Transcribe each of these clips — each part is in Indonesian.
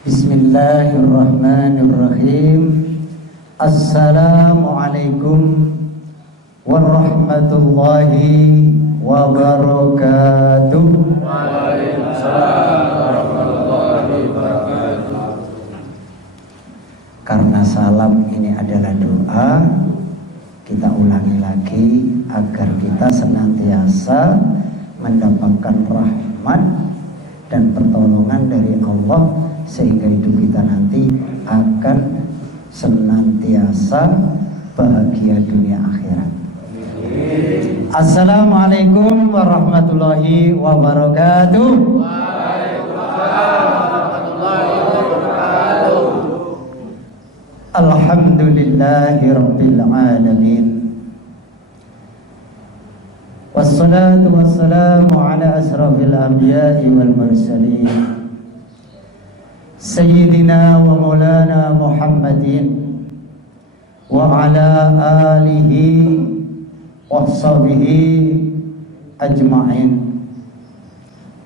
Bismillahirrahmanirrahim. Assalamualaikum warahmatullahi wabarakatuh. Waalaikumsalam warahmatullahi wabarakatuh. Karena salam ini adalah doa, kita ulangi lagi agar kita senantiasa mendapatkan rahmat dan pertolongan dari Allah, sehingga hidup kita nanti akan senantiasa bahagia dunia akhirat. Assalamualaikum warahmatullahi wabarakatuh. Waalaikumsalam warahmatullahi wabarakatuh. Alhamdulillahi rabbil alamin. Wassalatu wassalamu ala asrafil anbiya'i wal mursalin Sayyidina wa maulana Muhammadin wa ala alihi wa sahbihi ajma'in.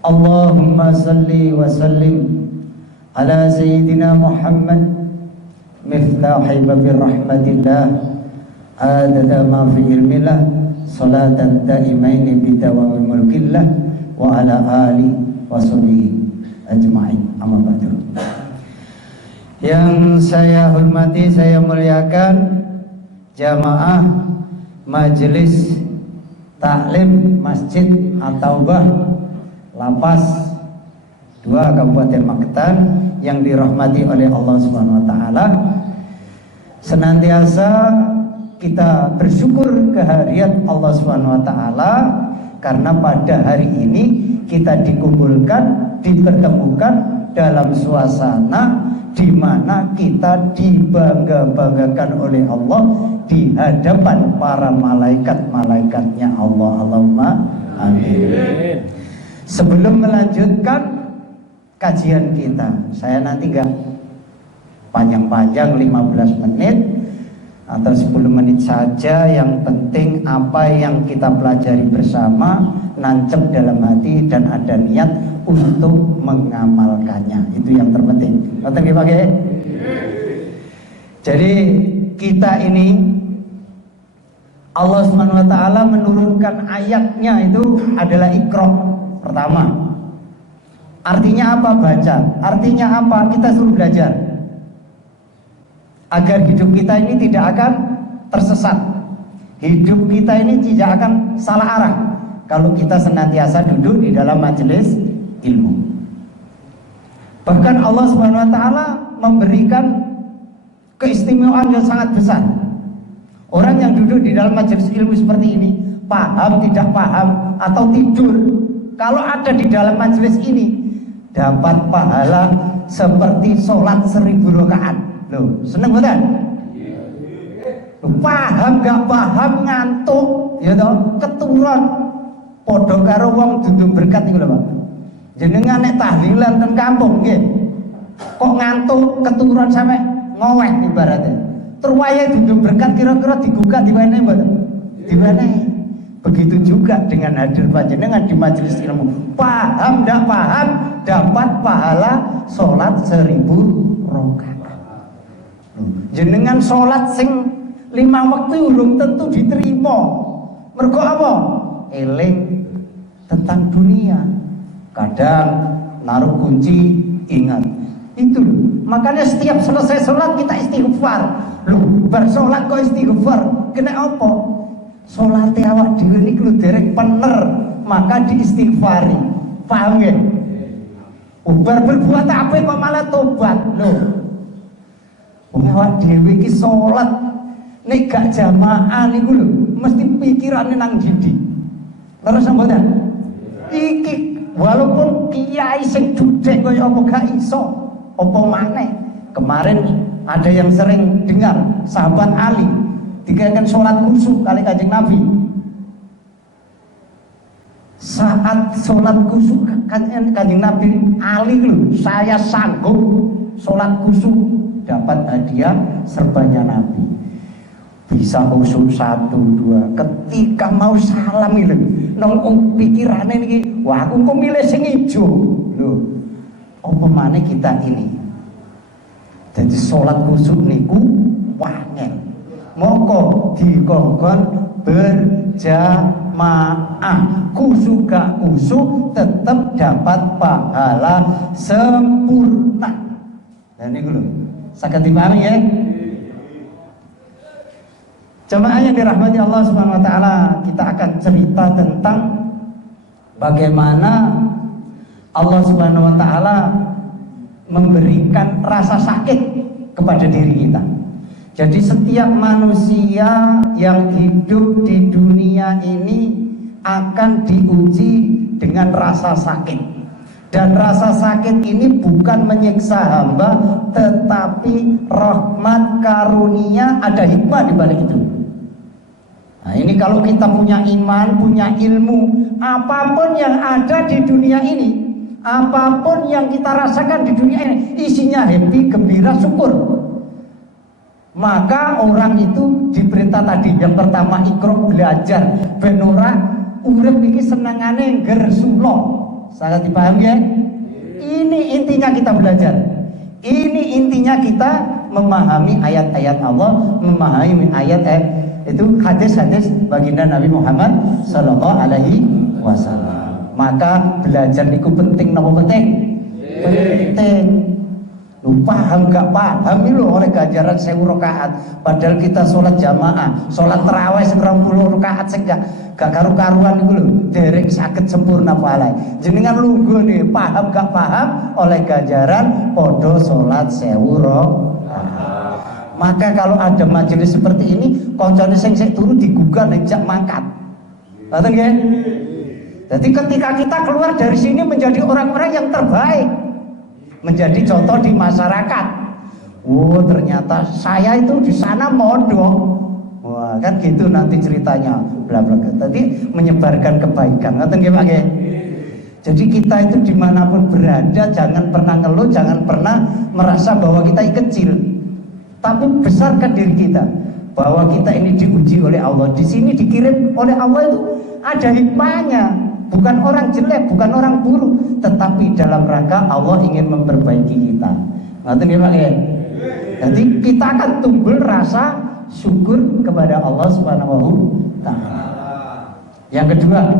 Allahumma salli wa sallim ala Sayyidina Muhammad miftahi babir rahmatillah adada ma fi ilmillah salatan daimaini bidawami mulkillah wa ala ali wa sahbihi ajma'in. Amma ba'du. Yang saya hormati, saya muliakan jamaah majelis taklim Masjid At-Taubah Lapas 2 Kabupaten Magetan yang dirahmati oleh Allah Subhanahu wa taala. Senantiasa kita bersyukur kehadirat Allah Subhanahu wa taala karena pada hari ini kita dikumpulkan, dipertemukan dalam suasana di mana kita dibangga-banggakan oleh Allah di hadapan para malaikat-malaikatnya Allah. Allahumma amin. Sebelum melanjutkan kajian kita, saya nanti gak panjang-panjang, 15 menit atau 10 menit saja. Yang penting apa yang kita pelajari bersama nancep dalam hati dan ada niat untuk mengamalkannya. Itu yang terpenting. Ngerti dipakai? Jadi kita ini Allah Subhanahu wa taala menurunkan ayatnya itu adalah Iqra pertama. Artinya apa? Baca. Artinya apa? Kita suruh belajar agar hidup kita ini tidak akan tersesat. Hidup kita ini tidak akan salah arah kalau kita senantiasa duduk di dalam majelis ilmu. Bahkan Allah Subhanahu wa taala memberikan keistimewaan yang sangat besar. Orang yang duduk di dalam majelis ilmu seperti ini, paham tidak paham atau tidur, kalau ada di dalam majelis ini dapat pahala seperti sholat 1000 rakaat. Loh, seneng betul? Paham gak paham ngantuk, ya toh, keturun. Podo karo wong duduk berkat iku lho, Pak. Jenengan nek tahlilan teng kampung nggih. Kok ngantuk keturun sampe ngoweh ibaratnya. Terwaya duduk berkat kira-kira digugat diwenehi mboten? Diwenehi. Begitu juga dengan hadir panjenengan di majelis ilmu. Paham ndak paham dapat pahala salat 1000 rakaat. Jenengan salat sing 5 waktu urung tentu diterima. Mergo apa? Eling tentang dunia. Kadang naruh kunci, ingat. Itu loh. Makanya setiap selesai sholat kita istighfar. Loh, bar sholat kok istighfar? Kena apa? Sholatnya awak dhewe niku lho derek bener, maka diistighfari. Paham nggih? Bar berbuat apa kok malah tobat? Loh. Wong awak dhewe iki sholat nek gak jamaah niku lho, mesti pikirane nang ndi. Terus mboten? Iki walaupun kiai sing dudek kaya apa gak iso. Apa maneh? Kemarin ada yang sering dengar sahabat Ali dikatakan sholat khusyuk kali Kanjeng Nabi. Saat sholat khusyuk Kanjeng Nabi Ali lho, saya sanggup sholat khusyuk dapat hadiah serbannya Nabi. Bisa khusyuk 1, 2. Ketika mau salam itu, nong pikirannya ini, wah aku kok milih sing ijo. Loh, apa maneh kita ini Jadi sholat khusyuk niku wangel. Moko dikongkon berjamaah. Khusyuk gak khusyuk tetap dapat pahala sempurna. Dan ini lho, saged dipahami ya. Jemaah yang dirahmati Allah Subhanahu wa taala, kita akan cerita tentang bagaimana Allah Subhanahu wa taala memberikan rasa sakit kepada diri kita. Jadi setiap manusia yang hidup di dunia ini akan diuji dengan rasa sakit. Dan rasa sakit ini bukan menyiksa hamba, tetapi rahmat karunia, ada hikmah di balik itu. Nah ini kalau kita punya iman, punya ilmu, apapun yang ada di dunia ini, apapun yang kita rasakan di dunia ini, isinya happy, gembira, syukur. Maka orang itu diperintah tadi, yang pertama ikro, belajar, benora, urip iki senengane gersulo. Sangat dipahami ya? Ini intinya kita belajar. Ini intinya kita memahami ayat-ayat Allah, memahami ayat itu hadis-hadis baginda Nabi Muhammad sallallahu alaihi wasallam. Maka belajar itu penting, napa penting? Penting. Lu paham gak paham itu oleh ganjaran 1000 rakaat. Padahal kita sholat jamaah, sholat tarawih 90 rakaat gak karu-karuan itu lho, derek sakit sempurna pahala. Jenengan lungguh nih, paham gak paham oleh ganjaran podo sholat 1000 rakaat. Maka kalau ada majelis seperti ini, koncone sing sik turu digugah nejak mangkat. Ngoten nggih? Jadi ketika kita keluar dari sini menjadi orang-orang yang terbaik, menjadi contoh di masyarakat. Oh ternyata saya itu di sana mondok. Wah kan gitu nanti ceritanya, bla bla. Tadi menyebarkan kebaikan. Ngoten nggih Pak nggih? Jadi kita itu dimanapun berada jangan pernah ngeluh, jangan pernah merasa bahwa kita kecil. Tapi besarkan diri kita bahwa kita ini diuji oleh Allah. Di sini dikirim oleh Allah itu ada hikmahnya. Bukan orang jelek, bukan orang buruk, tetapi dalam rangka Allah ingin memperbaiki kita. Ngerti nggih Pak ya? Jadi kita akan tumbuh rasa syukur kepada Allah Subhanahu wa taala. Yang kedua,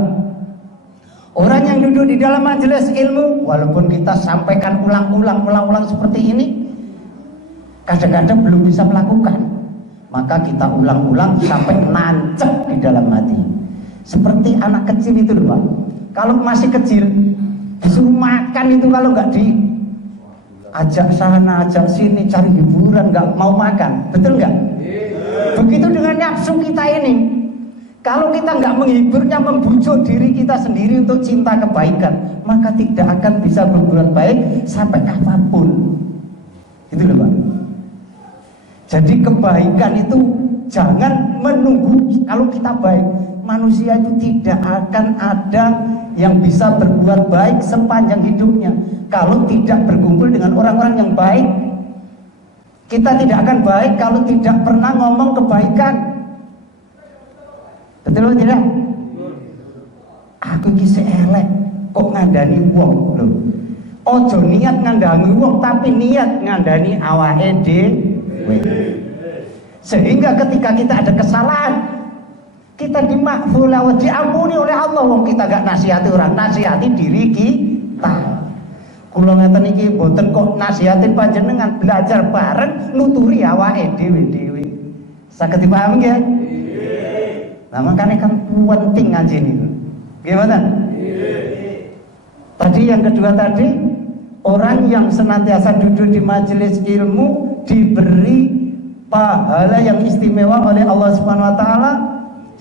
orang yang duduk di dalam majelis ilmu, walaupun kita sampaikan ulang-ulang seperti ini, kadang-kadang belum bisa melakukan. Maka kita ulang-ulang sampai nancep di dalam hati. Seperti anak kecil itu loh Pak. Kalau masih kecil disuruh makan itu, kalau nggak diajak sana ajak sini cari hiburan nggak mau makan, betul nggak? Begitu dengan nafsu kita ini. Kalau kita nggak menghiburnya, membujuk diri kita sendiri untuk cinta kebaikan, maka tidak akan bisa berbuat baik sampai apapun. Itu loh Pak. Jadi kebaikan itu jangan menunggu. Kalau kita baik, manusia itu tidak akan ada yang bisa berbuat baik sepanjang hidupnya. Kalau tidak berkumpul dengan orang-orang yang baik, kita tidak akan baik kalau tidak pernah ngomong kebaikan. Betul atau tidak? Aku iki elek kok ngandani wong lho. Ojo niat ngandani wong, tapi niat ngandani awake dhewe. Sehingga ketika kita ada kesalahan, kita dimakfula, diampuni oleh Allah. Wong kita gak nasihati orang, nasihati diri kita. Kula ngeten iki mboten kok nasihatin panjenengan, belajar bareng nuturi awake dhewe-dhewe. Saged dipahami nggih? Nah, makanya kan penting ngaji niku. Gimana? Tadi yang kedua tadi, orang yang senantiasa duduk di majelis ilmu diberi pahala yang istimewa oleh Allah Subhanahu wa taala,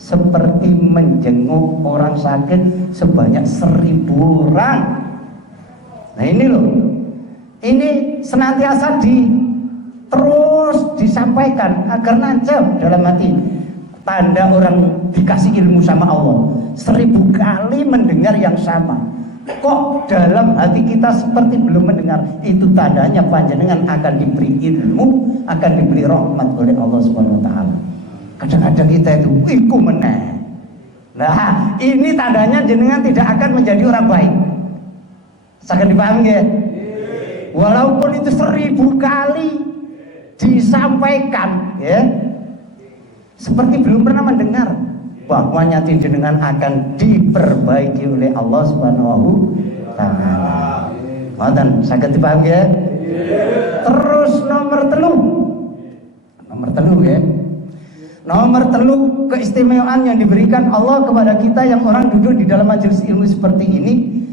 seperti menjenguk orang sakit sebanyak 1000 orang. Nah ini loh, ini senantiasa terus disampaikan agar nancep dalam hati. Tanda orang dikasih ilmu sama Allah, 1000 kali mendengar yang sama. Kok dalam hati kita seperti belum mendengar? Itu tandanya panjenengan akan diberi ilmu, akan diberi rahmat oleh Allah Subhanahu wa taala. Kadang-kadang kita itu iku meneh. Nah, ini tandanya jenengan tidak akan menjadi orang baik. Sangat dipahami ya? Walaupun itu 1000 kali disampaikan, ya, seperti belum pernah mendengar bahwa nyati jenengan akan diperbaiki oleh Allah Subhanahu Ta'ala. Ngoten, saged dipahami ya. Terus nomor telu ya. Nomor telu, keistimewaan yang diberikan Allah kepada kita yang orang duduk di dalam majelis ilmu seperti ini,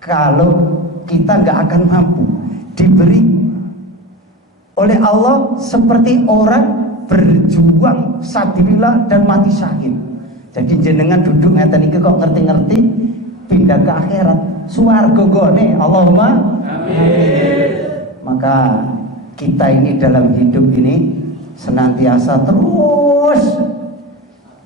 kalau kita nggak akan mampu, diberi oleh Allah seperti orang berjuang sabilillah dan mati syahid. Jadi jenengan duduk ngeten iki kok ngerti-ngerti pindah ke akhirat, swarga gone, Allahumma amin. Maka kita ini dalam hidup ini senantiasa terus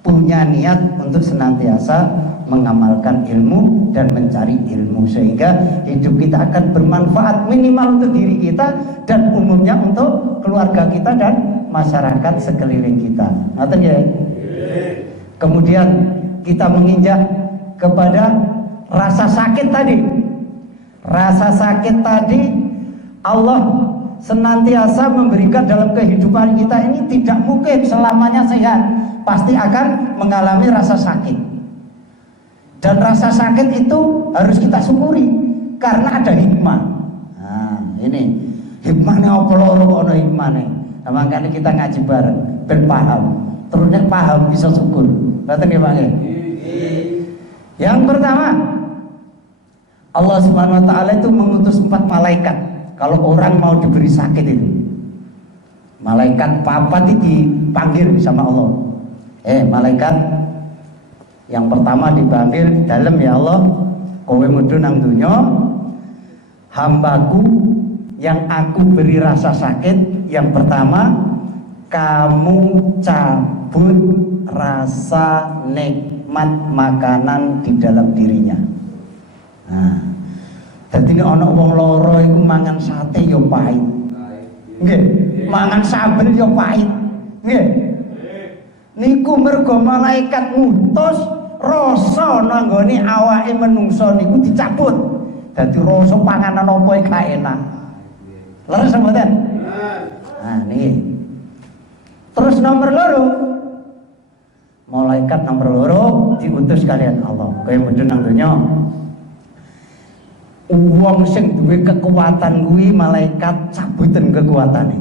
punya niat untuk senantiasa mengamalkan ilmu dan mencari ilmu, sehingga hidup kita akan bermanfaat minimal untuk diri kita dan umumnya untuk keluarga kita dan masyarakat sekeliling kita. Ngerti ya? Kemudian kita menginjak kepada rasa sakit tadi. Rasa sakit tadi Allah senantiasa memberikan dalam kehidupan kita ini, tidak mungkin selamanya sehat, pasti akan mengalami rasa sakit. Dan rasa sakit itu harus kita syukuri karena ada hikmah. Nah, ini hikmahnya apa loro ono hikmahnya. Nah, makanya kita ngaji bareng, ben paham. Terus nek paham bisa syukur. Ngoten nggih, Pak. Yang pertama, Allah Subhanahu wa taala itu mengutus 4 malaikat kalau orang mau diberi sakit itu. Malaikat papat itu dipanggil sama Allah. Malaikat yang pertama dipanggil di dalam, ya Allah, kowe mudhun nang donya, hambaku yang aku beri rasa sakit, yang pertama kamu cabut rasa nikmat makanan di dalam dirinya. Nah, dadi nek ana wong lara iku mangan sate ya pahit. Nggih, mangan sambel ya pahit. Nggih. Niku mergo malaikat ngutus rasa nanggone awake menungso niku dicabut. Dadi rasa panganan apa gak enak. Leres mboten? Nah, niki. Terus nomor loro, malaikat nomor loro diutus kalian Allah. Kaya mudhun nang donya. Wong sing duwe kekuatan kuwi malaikat cabuten kekuatane.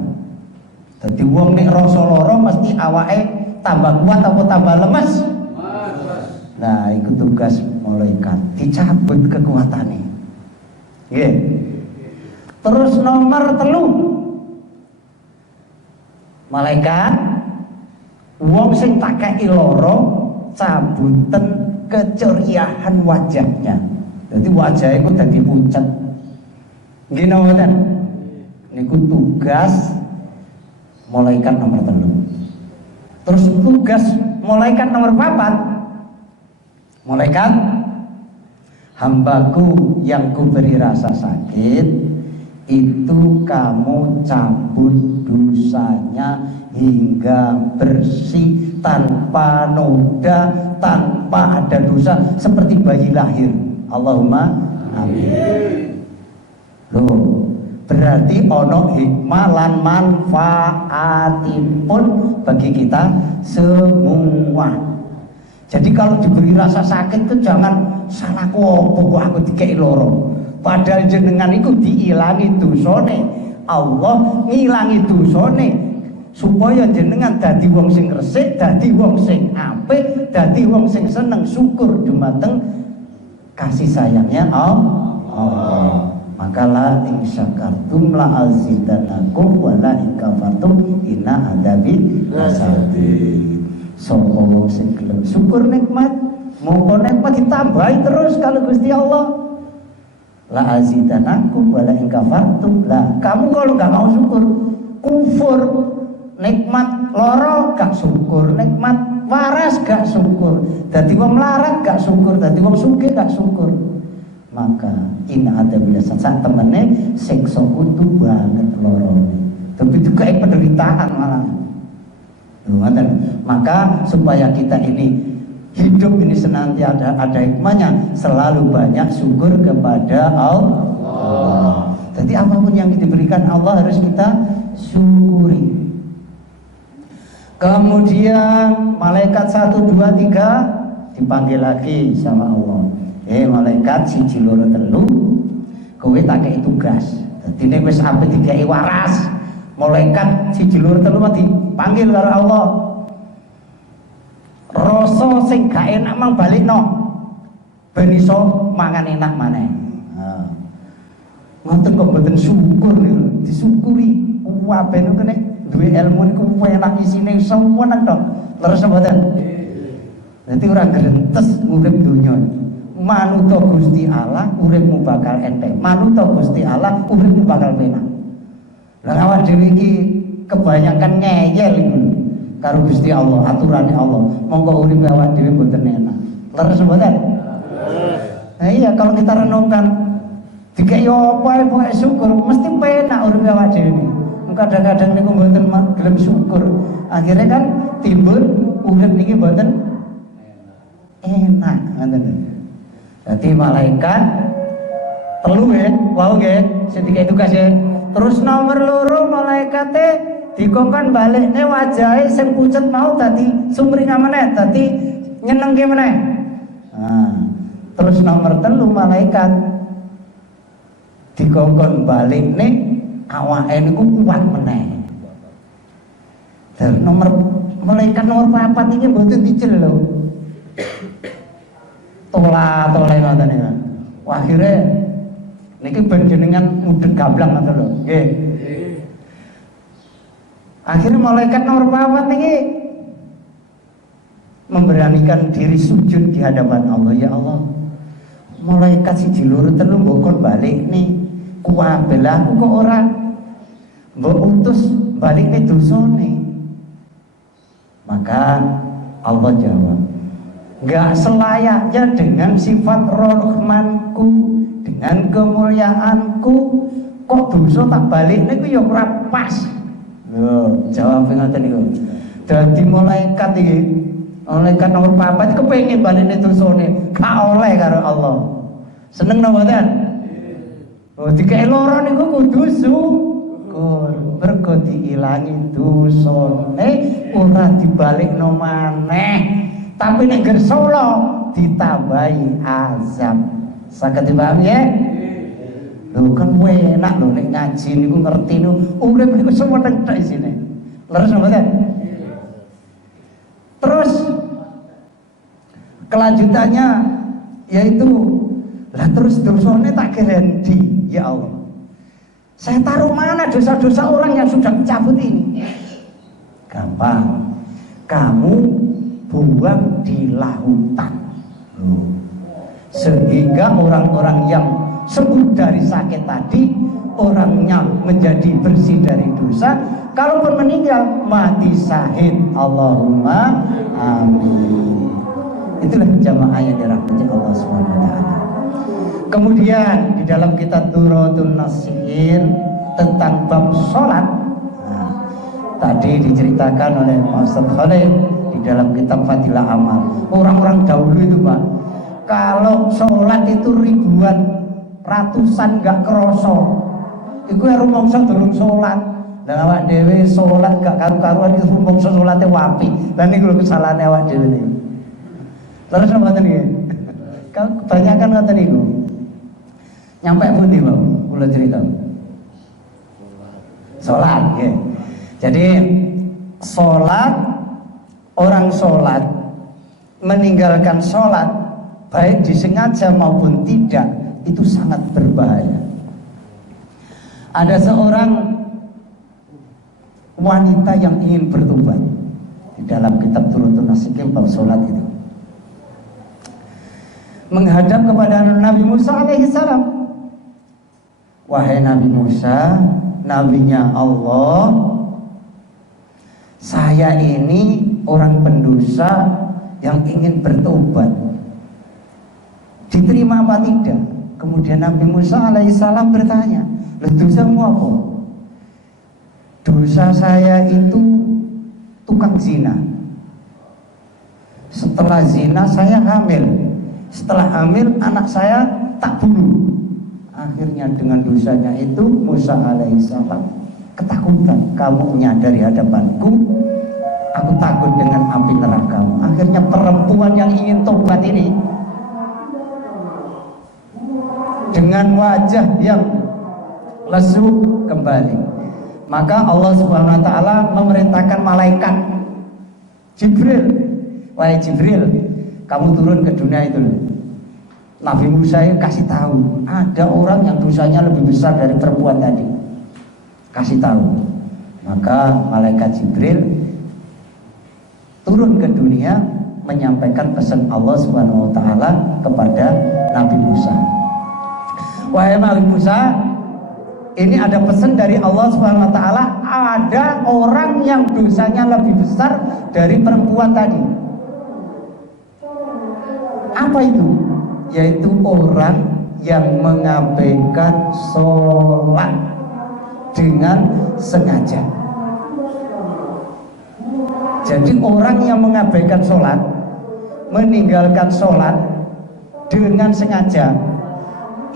Dadi wong nek rasa lara mesti awake tambah kuat apa tambah lemes? Nah, itu tugas malaikat, dicabut kekuatane. Nggih. Terus nomor 3, malaikat wong sing tak kei lara cabuten keceriaan wajahnya. Jadi wajah itu dadi pucet. Nggih napa? Niku tugas malaikat nomor 3. Terus tugas malaikat nomor 4, malaikat hambaku yang kuberi rasa sakit itu kamu cabut dosanya hingga bersih tanpa noda, tanpa ada dosa, seperti bayi lahir. Allahumma amin. Loh, berarti ono hikmah lan manfaatipun bagi kita semua. Jadi kalau diberi rasa sakit itu jangan salahku opo kok aku dikei loro. Padahal jenengan iku diilangi dosane. Allah ngilangi dosane supaya jenengan dadi wong sing resik, dadi wong sing apik, dadi wong sing seneng syukur dumateng kasih sayangnya Allah. Maka la in syakartum la azidanakum wa la in kafartum inna adabi lasadid. Sapa wong sing gelem syukur nikmat, mongko nikmat ditambahi terus kalau Gusti Allah. La azidanakum wa la in kafartum. Lah, kamu kalau enggak mau syukur, kufur, nikmat loro gak syukur, nikmat waras gak syukur, dadi wong melarat gak syukur, dadi wong sugih gak syukur. Maka inna ada bila sak temene siksa utuh banget lorone. Tapi juga penderitaan malah. Maka supaya kita ini hidup ini senantiasa ada hikmahnya, selalu banyak syukur kepada Allah. Jadi apapun yang diberikan Allah harus kita syukuri. Kemudian malaikat 1, 2, 3 dipanggil lagi sama Allah. Malaikat 1, 2, 3, kowe tak kei tugas. Dadi nek wis ape dikei waras, malaikat 1, 2, 3 mati dipanggil karo Allah. Rasa sing gak enak mang balikno. Ben iso mangan enak maneh. Ngoten kok mboten syukur niku, disyukuri. Kabeh niku nek duwe ilmu niku enak isine sewenang to. Terus mboten. Dadi ora grentes urip donya. Manut Gusti Allah uripmu bakal enteng. Manut Gusti Allah uripmu bakal penak. Lah awak dhewe iki kebanyakan ngeyel iki karo Gusti Allah, aturane Allah. Monggo urip awak dhewe mboten enak. Terus mboten? Nah iya, kalau kita renungkan dikai apa pokoke syukur mesti penak urip awak dhewe. Kadang-kadang niku mboten gelem syukur. Akhirnya kan timbul urip niki mboten enak ngoten. Dadi malaikat telu ya, wau nggih, sing dikai tugas ya. Terus nomor 2 malaikate dikongkon balikne wajahe sing pucet mau dadi sumringah meneh, dadi nyenengke meneh. Nah, terus nomor 3 malaikat dikongkon balikne awake niku kuat meneh. Dan malaikat nomor 4 iki mboten dicel lho. Toleh ngoten niku. Akhire niki ben jenengan mudheng gamblang ngoten lho. Nggih. Akhirnya malaikat nomor 4 niki memberanikan diri sujud di hadapan Allah. Ya Allah, malaikat 1, 2, 3 mbok balik nih. Kuwabelah aku kok ora mbok utus balik nih dosane. Maka Allah jawab, enggak selayaknya dengan sifat rahmanku, dengan kemuliaanku kok dosa tak balik niku ya ora pas. Lho, jawab ngoten niku. Dadi malaikat iki, malaikat nomor 4 kepengin balikne dosane, gak oleh karo Allah. Seneng napa mboten? Oh, dikek loro niku kudu syukur. Mergo diilangi dosane ora dibalikno maneh. Tapi nek gersolo ditambahi azab. Saged dipahami ya? Lho kan enak lho nek ngaji niku ngerti niku urip niku seweneng tok isine. Leres mboten? Terus kelanjutannya yaitu lah terus dosane tak ganti ya Allah. Saya taruh mana dosa-dosa orang yang sudah mencabut ini? Gampang. Kamu buang di lautan. Sehingga orang-orang yang sembuh dari sakit tadi, orangnya menjadi bersih dari dosa. Kalaupun meninggal mati syahid. Allahumma amin. Itulah jamaah yang dirahmati Allah SWT. Kemudian di dalam kitab Duratul Nasir tentang bab sholat, tadi diceritakan oleh Ustaz Khalid di dalam kitab Fadilah Amal. Orang-orang dahulu itu Pak, kalau sholat itu ribuan, ratusan gak kroso. Iku ya rumangsa durung sholat. Dan awak dhewe sholat gak karu-karuan itu rumangsa sholatnya wapi. Dan ini kalau kesalahannya awak dhewe ini. Terus ngoten iki. Kebanyakan ngoten niku. Nyampe pundi, Bang? Kula cerita. Sholat, ya. Jadi sholat, orang sholat meninggalkan sholat baik disengaja maupun tidak itu sangat berbahaya. Ada seorang wanita yang ingin bertobat di dalam kitab Duratul Nasir bab sholat itu menghadap kepada Nabi Musa alaihissalam. Wahai Nabi Musa, nabinya Allah, saya ini orang pendosa yang ingin bertobat. Diterima apa tidak? Kemudian Nabi Musa alaihissalam bertanya, dosamu apa? Dosa saya itu tukang zina. Setelah zina saya hamil. Setelah hamil anak saya tak bunuh. Akhirnya dengan dosanya itu Musa alaihissalam ketakutan. Kamu menyadari hadapanku, aku takut dengan api nerakamu. Akhirnya perempuan yang ingin tobat ini dengan wajah yang lesu kembali. Maka Allah Subhanahu wa taala memerintahkan malaikat Jibril, wahai Jibril, kamu turun ke dunia itu. Nabi Musa kasih tahu, ada orang yang dosanya lebih besar dari perempuan tadi. Kasih tahu. Maka malaikat Jibril turun ke dunia menyampaikan pesan Allah Subhanahu wa taala kepada Nabi Musa. Wahai Nabi Musa, ini ada pesan dari Allah Subhanahu wa taala, ada orang yang dosanya lebih besar dari perempuan tadi. Apa itu? Yaitu orang yang mengabaikan sholat dengan sengaja. Jadi orang yang mengabaikan sholat, meninggalkan sholat dengan sengaja,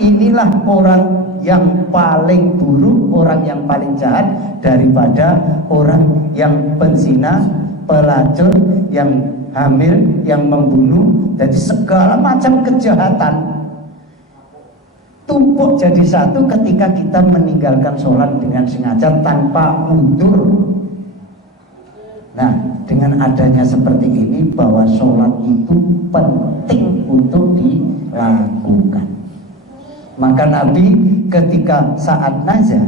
inilah orang yang paling buruk, orang yang paling jahat daripada orang yang penzina, pelacur, yang hamil, yang membunuh. Jadi segala macam kejahatan tumpuk jadi satu ketika kita meninggalkan sholat dengan sengaja tanpa udzur. Nah, dengan adanya seperti ini, bahwa sholat itu penting untuk dilakukan. Maka Nabi ketika saat nazar,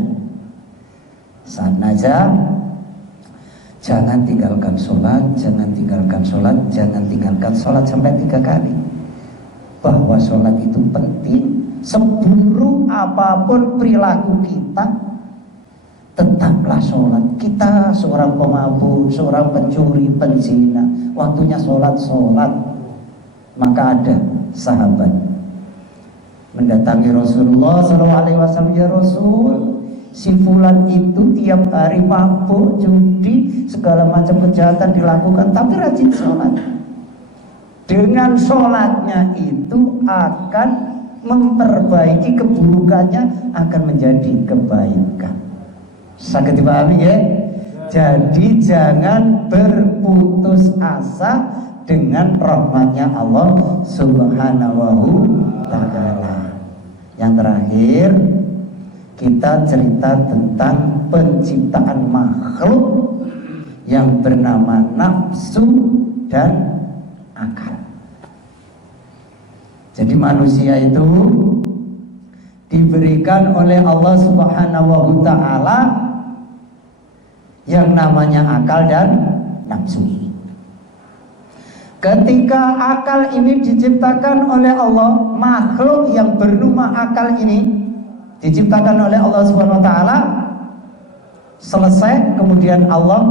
jangan tinggalkan sholat, jangan tinggalkan sholat, jangan tinggalkan sholat sampai 3 kali. Bahwa sholat itu penting. Seburuk apapun perilaku kita, tetaplah sholat. Kita seorang pemabuk, seorang pencuri, penzina, waktunya sholat. Maka ada sahabat mendatangi Rasulullah SAW, ya Rasul, si fulan itu tiap hari mabuk, judi, segala macam kejahatan dilakukan, tapi rajin sholat. Dengan sholatnya itu akan memperbaiki keburukannya, akan menjadi kebaikan. Sangat dipahami ya? Jadi jangan berputus asa dengan rahmatnya Allah Subhanahu wa ta'ala. Yang terakhir, kita cerita tentang penciptaan makhluk yang bernama nafsu dan akal. Jadi manusia itu diberikan oleh Allah Subhanahu wa ta'ala yang namanya akal dan nafsu. Ketika akal ini diciptakan oleh Allah, makhluk yang bernama akal ini diciptakan oleh Allah Subhanahu wa ta'ala, selesai, kemudian Allah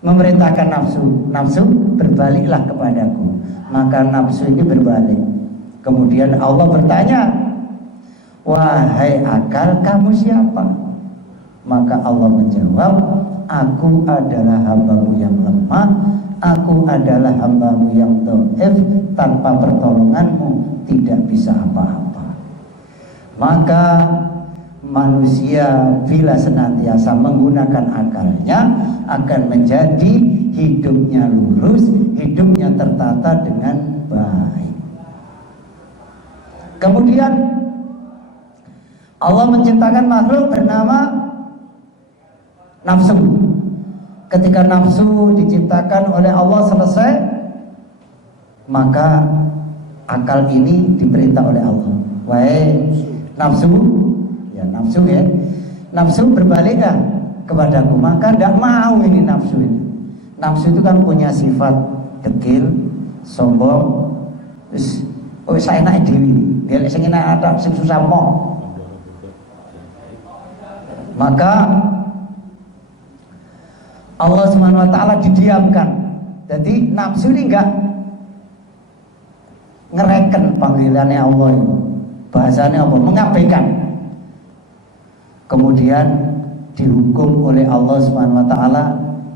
memerintahkan nafsu berbaliklah kepadaku. Maka nafsu ini berbalik. Kemudian Allah bertanya, wahai akal, kamu siapa? Maka Allah menjawab, aku adalah hambamu yang lemah, aku adalah hambamu yang dhaif, tanpa pertolonganmu tidak bisa apa-apa. Maka manusia bila senantiasa menggunakan akalnya, akan menjadi hidupnya lurus, hidupnya tertata dengan baik. Kemudian Allah menciptakan makhluk bernama nafsu. Ketika nafsu diciptakan oleh Allah selesai, maka akal ini diperintah oleh Allah, wahai nafsu, ya nafsu ya, nafsu berbaliklah kepadaku. Maka tidak mau ini nafsu ini. Nafsu itu kan punya sifat dekil, sombong, saya enak dewi, dia sing enak ada sing susah mau. Maka Allah Subhanahu wa ta'ala didiamkan. Jadi nafsu ini enggak ngereken panggilannya Allah ini. Bahasanya apa? Mengabaikan. Kemudian dihukum oleh Allah Subhanahu wa ta'ala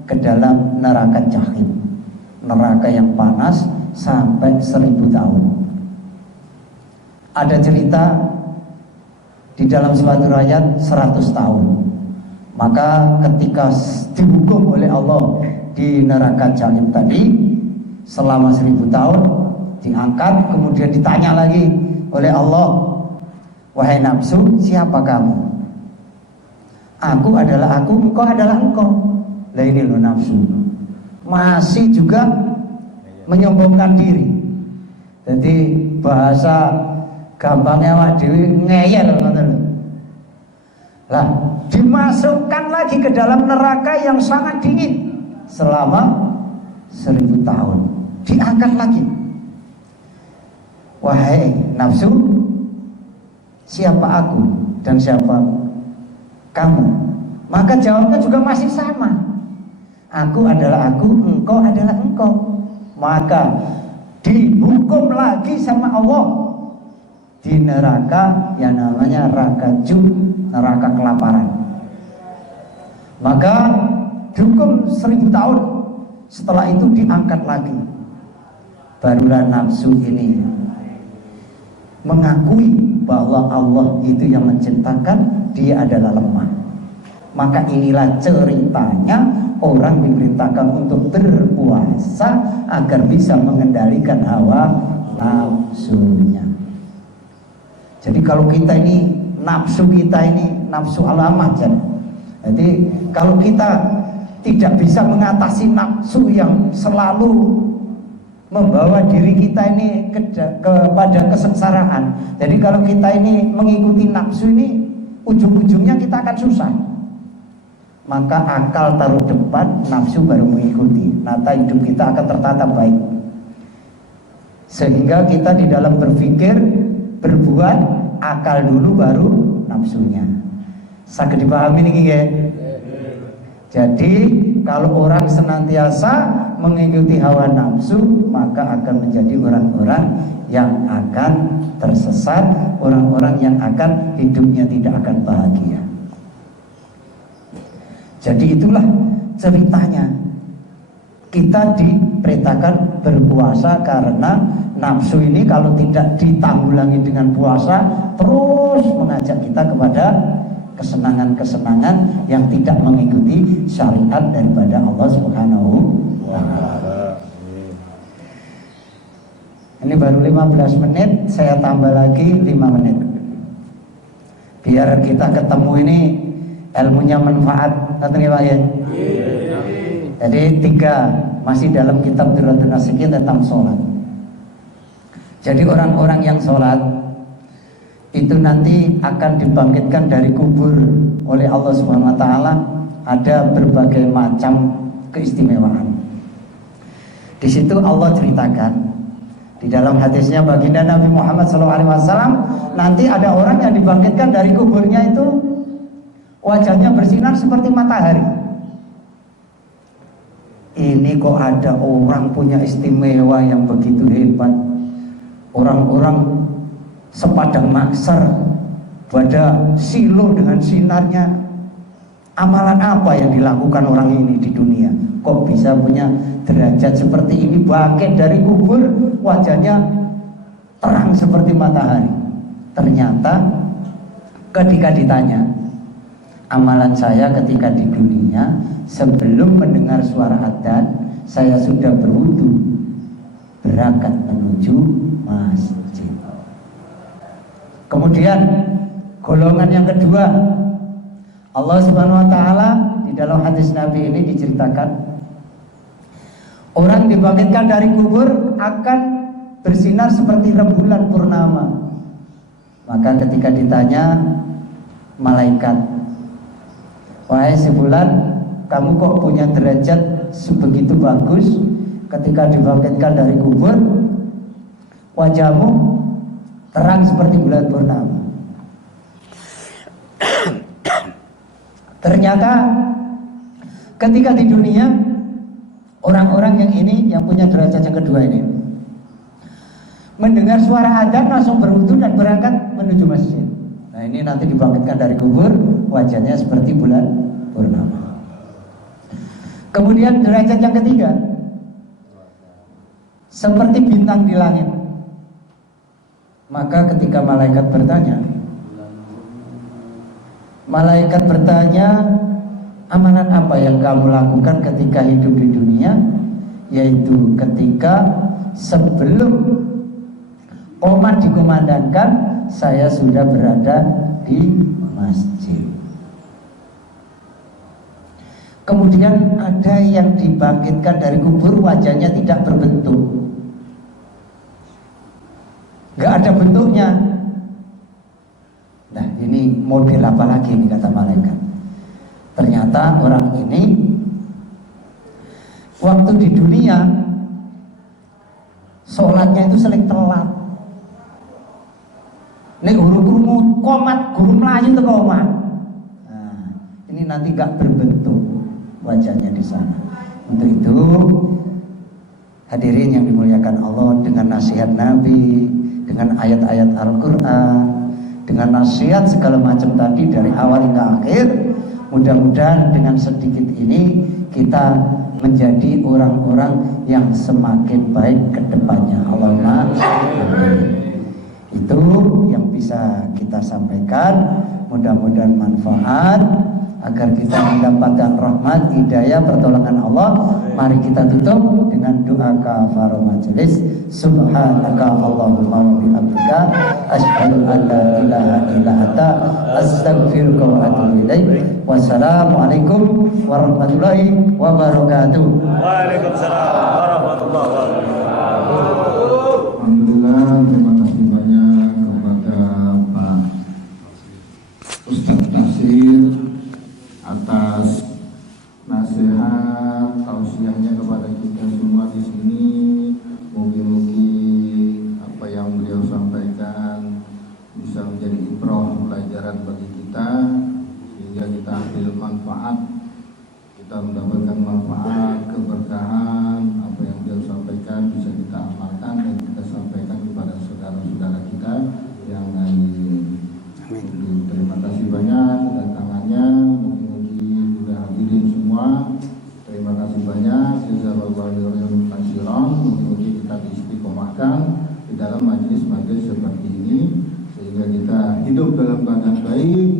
ke dalam neraka jahim, neraka yang panas sampai 1000 tahun. Ada cerita Di dalam suatu ayat 100 tahun. Maka ketika dihukum oleh Allah di neraka Jahannam tadi selama 1000 tahun, diangkat kemudian ditanya lagi oleh Allah, wahai nafsu, siapa kamu? Aku adalah aku, engkau adalah engkau. Lah ini loh nafsu, masih juga menyombongkan diri. Jadi bahasa gampangnya awak dhewe ngeyel ngoten lho. Lah dimasukkan lagi ke dalam neraka yang sangat dingin selama 1000 tahun. Diangkat lagi. Wahai nafsu, siapa aku dan siapa kamu? Maka jawabnya juga masih sama. Aku adalah aku, engkau adalah engkau. Maka dihukum lagi sama Allah di neraka yang namanya neraka neraka kelaparan. Maka dihukum 1000 tahun. Setelah itu diangkat lagi. Barulah nafsu ini mengakui bahwa Allah itu yang menciptakan, dia adalah lemah. Maka inilah ceritanya orang diperintahkan untuk berpuasa agar bisa mengendalikan hawa nafsunya. Jadi kalau kita ini nafsu kita ini nafsu alamat ya. Jadi kalau kita tidak bisa mengatasi nafsu yang selalu membawa diri kita ini kepada kesengsaraan. Jadi kalau kita ini mengikuti nafsu ini, ujung-ujungnya kita akan susah. Maka akal taruh depan, nafsu baru mengikuti. Nata hidup kita akan tertata baik. Sehingga kita di dalam berpikir, berbuat, akal dulu baru nafsunya. Saged dipahami niki nggih? Jadi kalau orang senantiasa mengikuti hawa nafsu, maka akan menjadi orang-orang yang akan tersesat, orang-orang yang akan hidupnya tidak akan bahagia. Jadi itulah ceritanya. Kita diperintahkan berpuasa karena nafsu ini kalau tidak ditanggulangi dengan puasa terus mengajak kita kepada kesenangan-kesenangan yang tidak mengikuti syariat daripada Allah Subhanahu wa Ta'ala. Ini baru 15 menit, saya tambah lagi 5 menit. Biar kita ketemu ini ilmunya manfaat, kata Pak ya. Jadi 3 masih dalam kitab Duratun Nasikin tentang sholat. Jadi orang-orang yang sholat itu nanti akan dibangkitkan dari kubur oleh Allah Subhanahu wa Ta'ala. Ada berbagai macam keistimewaan. Di situ Allah ceritakan di dalam hadisnya baginda Nabi Muhammad SAW, nanti ada orang yang dibangkitkan dari kuburnya itu wajahnya bersinar seperti matahari. Ini kok ada orang punya istimewa yang begitu hebat. Orang-orang sepadang maksar pada silo dengan sinarnya. Amalan apa yang dilakukan orang ini di dunia? Kok bisa punya derajat seperti ini, bangkit dari kubur wajahnya terang seperti matahari? Ternyata ketika ditanya, amalan saya ketika di dunia sebelum mendengar suara adzan saya sudah berwudu berangkat menuju masjid. Kemudian golongan yang kedua, Allah Subhanahu wa Ta'ala di dalam hadis Nabi ini diceritakan orang dibangkitkan dari kubur akan bersinar seperti rembulan purnama. Maka ketika ditanya malaikat, wahai si fulan, kamu kok punya derajat sebegitu bagus, ketika dibangkitkan dari kubur wajahmu terang seperti bulan purnama. Ternyata ketika di dunia orang-orang yang ini yang punya derajat yang kedua ini mendengar suara adzan langsung berwudu dan berangkat menuju masjid. Nah ini nanti dibangkitkan dari kubur wajahnya seperti bulan purnama. Kemudian derajat yang ketiga seperti bintang di langit. Maka ketika malaikat bertanya, Malaikat bertanya, amalan apa yang kamu lakukan ketika hidup di dunia? Yaitu ketika sebelum qomat dikumandangkan, saya sudah berada di masjid. Kemudian ada yang dibangkitkan dari kubur, wajahnya tidak berbentuk, gak ada bentuknya. Nah, ini model apa lagi nih, kata malaikat. Ternyata orang ini waktu di dunia sholatnya itu sering telat. Nek guru komat, guru Melayu itu komat. Nah, ini nanti gak berbentuk wajahnya di sana. Untuk itu hadirin yang dimuliakan Allah, dengan nasihat Nabi, dengan ayat-ayat Al-Quran, dengan nasihat segala macam tadi dari awal hingga akhir, mudah-mudahan dengan sedikit ini kita menjadi orang-orang yang semakin baik ke depannya. Allahumma amin. Itu yang bisa kita sampaikan, mudah-mudahan manfaat agar kita mendapatkan rahmat, hidayah, pertolongan Allah. Mari kita tutup dengan doa kafarah majelis. Subhanaka Allahumma wa bihamdika asyhadu an la ilaha illa anta astaghfiruka wa atubu ilaik. Wassalamualaikum warahmatullahi wabarakatuh. Waalaikumsalam warahmatullahi wabarakatuh. Alhamdulillah, terima kasih banyak kepada Pak Ustadz Nasir atas nasihat tausiahnya kepada kita semua di sini. Mugi-mugi apa yang beliau sampaikan bisa menjadi ibrah, pelajaran bagi kita, sehingga kita ambil manfaat, kita mendapatkan manfaat, keberkahan. Apa yang beliau sampaikan bisa kita amalkan dan kita sampaikan kepada saudara-saudara kita yang lain. Amin. Terima kasih banyak kedatangannya. Mugi-mugi juga hadirin semua. Terima kasih banyak. Jazakallahu khairan. Mugi-mugi kita diistiqomahkan di dalam majelis-majelis seperti ini, sehingga kita hidup dalam keadaan baik,